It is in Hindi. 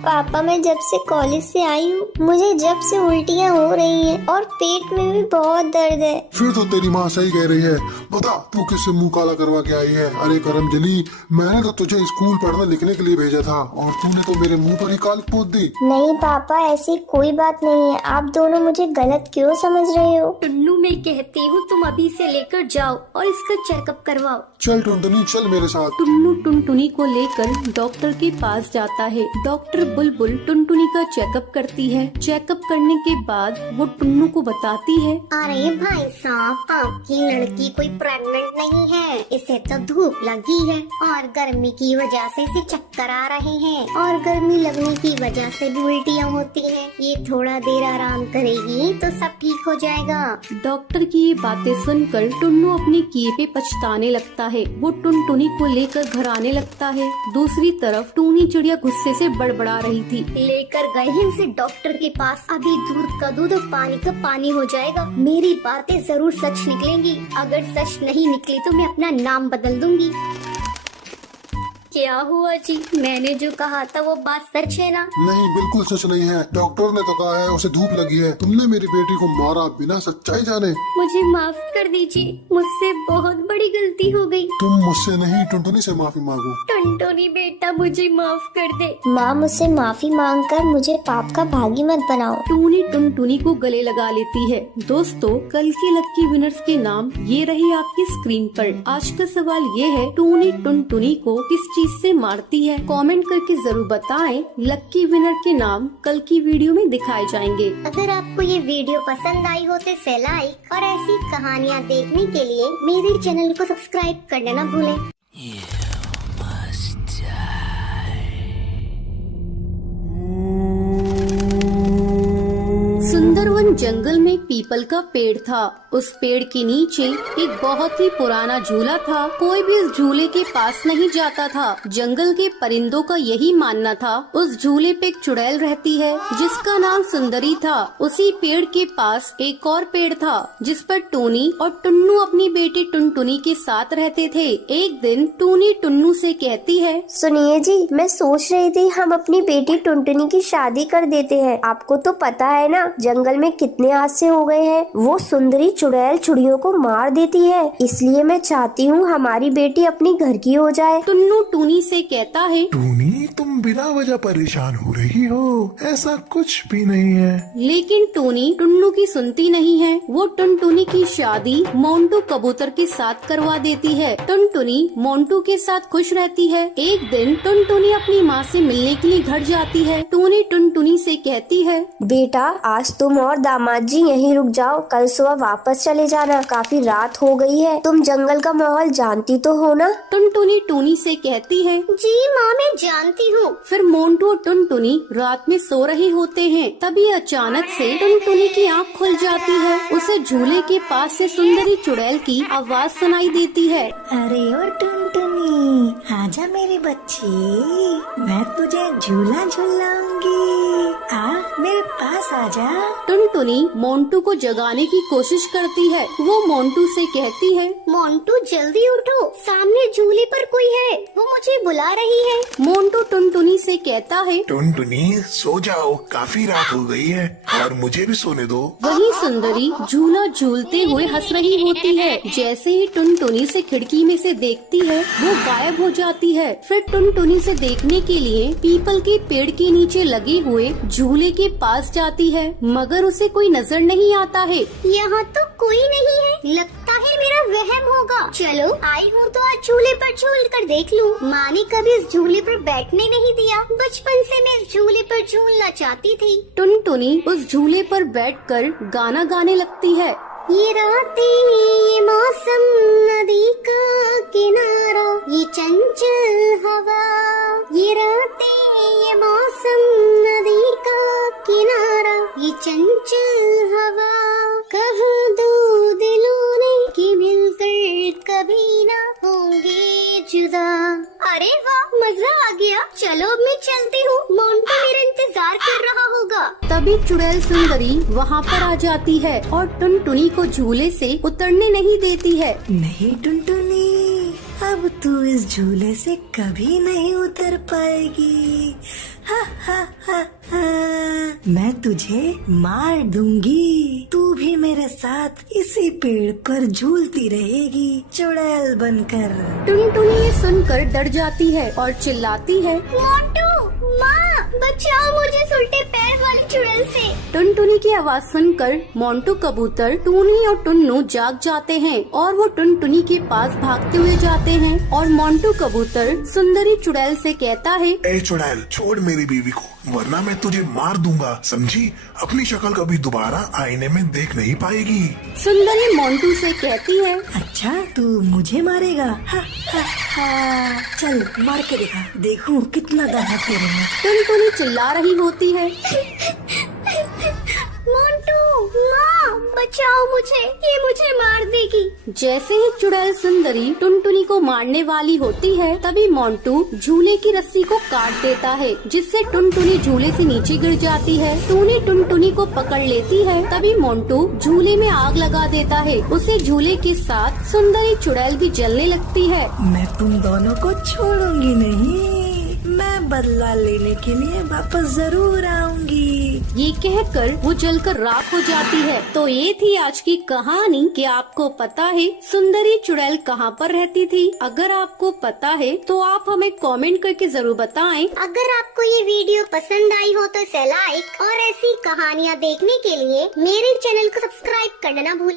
पापा, मैं जब से कॉलेज से आई हूँ मुझे जब से उल्टियाँ हो रही हैं और पेट में भी बहुत दर्द है। फिर तो तेरी माँ सही कह रही है। बता तू किससे मुंह काला करवा के आई है? अरे करमजली, मैंने तो तुझे स्कूल पढ़ने लिखने के लिए भेजा था और तूने तो मेरे मुंह पर ही काल पोत दी। नहीं पापा, ऐसी कोई बात नहीं है। आप दोनों मुझे गलत क्यों समझ रहे हो? टुन्नू, मैं कहती हूँ तुम अभी से लेकर जाओ और इसका चेकअप करवाओ। चल टुनटुनी, चल मेरे साथ। टुन्नू टुनटुनी को लेकर डॉक्टर के पास जाता है। डॉक्टर बुलबुल टुनटुनी का चेकअप करती है। चेकअप करने के बाद वो टुन्नू को बताती है, अरे भाई साहब, आपकी लड़की कोई प्रेग्नेंट नहीं है, इसे तो धूप लगी है और गर्मी की वजह से इसे चक्कर आ रहे हैं और गर्मी लगने की वजह से भी उल्टियाँ होती हैं। ये थोड़ा देर आराम करेगी तो सब ठीक हो जाएगा। डॉक्टर की ये बातें सुनकर टुन्नू अपने किए पे पछताने लगता है। वो टुनटुनी को लेकर घर आने लगता है। दूसरी तरफ टूनी चिड़िया गुस्से से बड़बड़ा रही थी। लेकर गए हैं इसे डॉक्टर के पास, अभी दूध का दूध और पानी का पानी हो जाएगा। मेरी बातें जरूर सच निकलेंगी, अगर सच नहीं निकली तो मैं अपना नाम बदल दूंगी। क्या हुआ जी? मैंने जो कहा था वो बात सच है ना? नहीं, बिल्कुल सच नहीं है। डॉक्टर ने तो कहा है उसे धूप लगी है। तुमने मेरी बेटी को मारा बिना सच्चाई जाने। मुझे माफ कर दीजिए, मुझसे बहुत बड़ी गलती हो गई। तुम मुझसे नहीं, टुनटुनी से माफी मांगो। टुनटुनी बेटा, मुझे माफ कर दे। माँ, मुझसे माफी मांगकर मुझे पाप का भागी मत बनाओ। टूनी टुनटुनी को गले लगा लेती है। दोस्तों, कल के लक्की विनर्स के नाम ये रहे आपकी स्क्रीन पर। आज का सवाल ये है, टूनी टुनटुनी को किस चीज से मारती है? कमेंट करके जरूर बताएं। लक्की विनर के नाम कल की वीडियो में दिखाए जाएंगे। अगर आपको ये वीडियो पसंद आई हो तो इसे लाइक और ऐसी कहानियाँ देखने के लिए मेरे चैनल को सब्सक्राइब करना ना भूलें। सुंदरवन जंगल में पीपल का पेड़ था। उस पेड़ के नीचे एक बहुत ही पुराना झूला था। कोई भी इस झूले के पास नहीं जाता था। जंगल के परिंदों का यही मानना था उस झूले पे एक चुड़ैल रहती है जिसका नाम सुंदरी था। उसी पेड़ के पास एक और पेड़ था जिस पर टूनी और टुन्नू अपनी बेटी टुनटुनी के साथ रहते थे। एक दिन टूनी टुन्नू से कहती है, सुनिए जी, मैं सोच रही थी हम अपनी बेटी टुनटुनी की शादी कर देते हैं। आपको तो पता है ना जंगल में कितने हादसे हो गए हैं। वो सुंदरी चुड़ैल चिड़ियों को मार देती है, इसलिए मैं चाहती हूँ हमारी बेटी अपनी घर की हो जाए। टुन्नू टूनी से कहता है, टूनी, तुम बिना वजह परेशान हो रही हो, ऐसा कुछ भी नहीं है। लेकिन टूनी टुन्नू की सुनती नहीं है। वो टुनटुनी की शादी मोंटू कबूतर के साथ करवा देती है। टुनटुनी मोंटू के साथ खुश रहती है। एक दिन टुनटुनी अपनी माँ से मिलने के लिए घर जाती है। टूनी टुनटुनी से कहती है, बेटा, आज तुम और दामाद जी यहीं रुक जाओ, कल सुबह वापस चले जाना। काफी रात हो गई है, तुम जंगल का माहौल जानती तो हो ना। टुनटुनी टूनी से कहती है, जी माँ, मैं जानती हूँ। फिर मोंटू और टुनटुनी रात में सो रहे होते हैं। तभी अचानक से टुनटुनी की आँख खुल जाती है। उसे झूले के पास से सुंदरी चुड़ैल की आवाज सुनाई देती है। अरे ओ टुनटुनी, आजा मेरी बच्ची, मैं तुझे झूला झूलाऊंगी। आ मेरे पास आजा। टुनटुनी मोंटू को जगाने की कोशिश करती है। वो मोंटू से कहती है, मोंटू जल्दी उठो, सामने झूले पर कोई है, वो मुझे बुला रही है। मोंटू टुनटुनी से कहता है, टुनटुनी, सो जाओ, काफी रात हो गई है और मुझे भी सोने दो। वही सुंदरी झूला झूलते हुए हंस रही होती है। जैसे ही टुनटुनी से खिड़की में से देखती है वो गायब हो जाती है। फिर टुनटुनी से देखने के लिए पीपल के पेड़ के नीचे लगे हुए झूले के पास जाती है, मगर उसे कोई नजर नहीं आता है। यहाँ तो कोई नहीं है, लगता है मेरा वहम होगा। चलो, आई हूँ तो आज झूले पर झूल कर देख लूँ। माँ ने कभी इस झूले पर बैठने नहीं दिया, बचपन से मैं इस झूले पर झूलना चाहती थी। टुनटुनी उस झूले पर बैठकर गाना गाने लगती है। ये रातें, ये मौसम, नदी का किनारा, ये चंचल हवा। ये रातें, ये मौसम, नदी का किनारा, ये चंचल हवा। कहा दो दिलों ने कि मिलकर कभी ना होंगे जुदा। अरे वाह, मजा आ गया। चलो अब मैं चलती हूँ, मोंटू मेरा इंतजार कर रहा होगा। तभी चुड़ैल सुंदरी वहाँ पर आ जाती है और टुनटुनी को झूले से उतरने नहीं देती है। नहीं टुनटुनी, अब तू इस झूले से कभी नहीं उतर पाएगी। हा हा हा हा। मैं तुझे मार दूंगी, तू भी मेरे साथ इसी पेड़ पर झूलती रहेगी चुड़ैल बनकर। टुनटुनी ये सुनकर डर जाती है और चिल्लाती है, मोंटू, माँ बचाओ मुझे उल्टे पैर वाली चुड़ैल से। टुनटुनी की आवाज सुनकर मोंटू कबूतर, टूनी और टुन्नू जाग जाते हैं और वो टुनटुनी के पास भागते हुए जाते हैं और मोंटू कबूतर सुंदरी चुड़ैल से कहता है, ए चुड़ैल, छोड़ मेरी बीवी को, वरना मैं तुझे मार दूंगा, समझी? अपनी शक्ल कभी दोबारा आईने में देख नहीं पाएगी। सुंदरी मोंटू से कहती है, अच्छा तू मुझे मारेगा? हा हा हा। चल मार के दिखा, देखूं कितना दम है तेरे में। टुनटुनी चिल्ला रही होती है, मोंटू, माँ बचाओ मुझे, ये मुझे मार देगी। जैसे ही चुड़ैल सुंदरी टुनटुनी को मारने वाली होती है, तभी मोंटू झूले की रस्सी को काट देता है, जिससे टुनटुनी झूले से नीचे गिर जाती है। टूनी टुनटुनी को पकड़ लेती है, तभी मोंटू झूले में आग लगा देता है। उसे झूले के साथ सुंदरी चुड़ैल भी जलने लगती है। मैं तुम दोनों को छोड़ूंगी नहीं, मैं बदला लेने के लिए वापस जरूर आऊंगी। ये कहकर वो जलकर राख हो जाती है। तो ये थी आज की कहानी कि आपको पता है सुंदरी चुड़ैल कहाँ पर रहती थी? अगर आपको पता है तो आप हमें कमेंट करके जरूर बताएं। अगर आपको ये वीडियो पसंद आई हो तो इसे लाइक और ऐसी कहानियाँ देखने के लिए मेरे चैनल को सब्सक्राइब करना ना भूलें।